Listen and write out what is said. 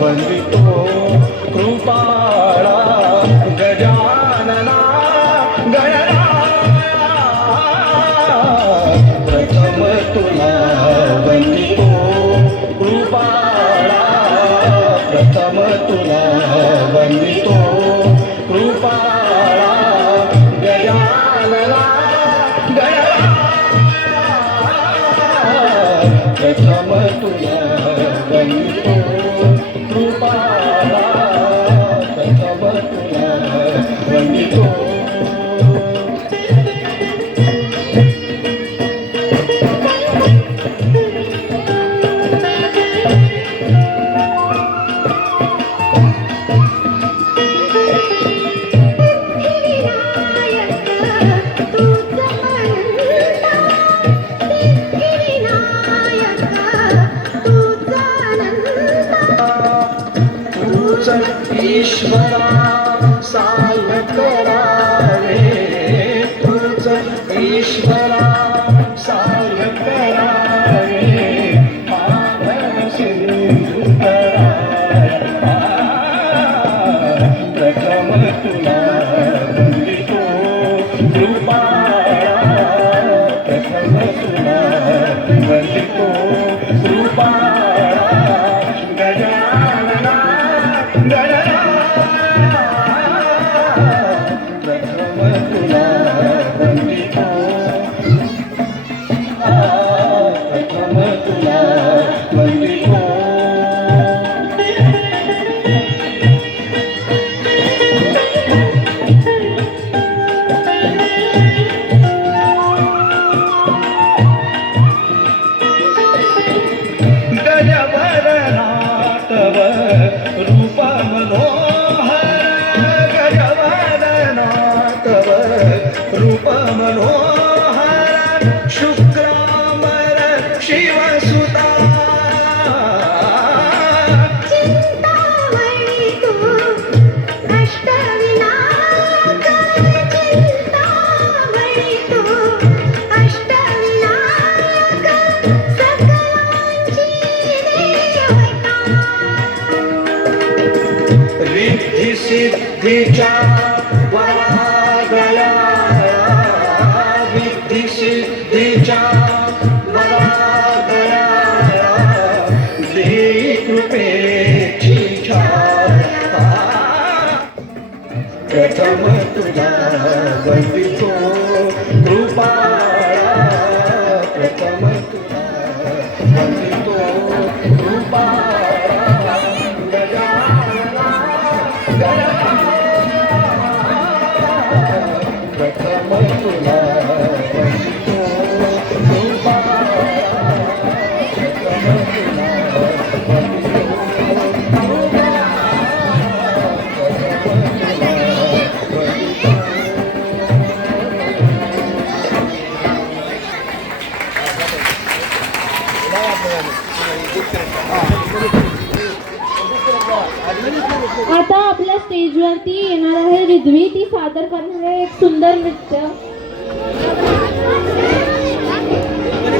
वंदितो कृपाळा गजानना गणराया प्रथम तुला वंदितो कृपाळा प्रथम तुला वंदितो कृपाळा गजानना प्रथम तुला वंदितो कृपाळा प्रथम तुला वंदितो ईश्वरा साय करावे तुझ ईश्वरा साय करावे माधव सिंधू कराया प्रथम तुला वंदितो कृपाळा प्रथम तुला वंदितो कृपाळा गजानना प्रथम तुला वंदितो प्रथम तुला वंदितो गजवदना तव रूप मनोहर गजवदना तव रूप मनोहर शुक्रांबर शिवसुता चिंतामणी तू अष्टविनायक चिंतामणी तू अष्टविनायक सकलांची देवता रिद्धी सिद्धीच्या वरागया रिद्धी सिद्धीच्या वरागया देई कृपेची छाया प्रथम तुला वंदितो कृपाळा प्रथम तुला वंदितो कृपाळा गजानना प्रथम तुला वंदितो कृपाळा प्रथम तुला वंदितो आता आपल्या स्टेजवरती येणार आहे रिद्वी. ती सादर करणार आहे एक सुंदर नृत्य.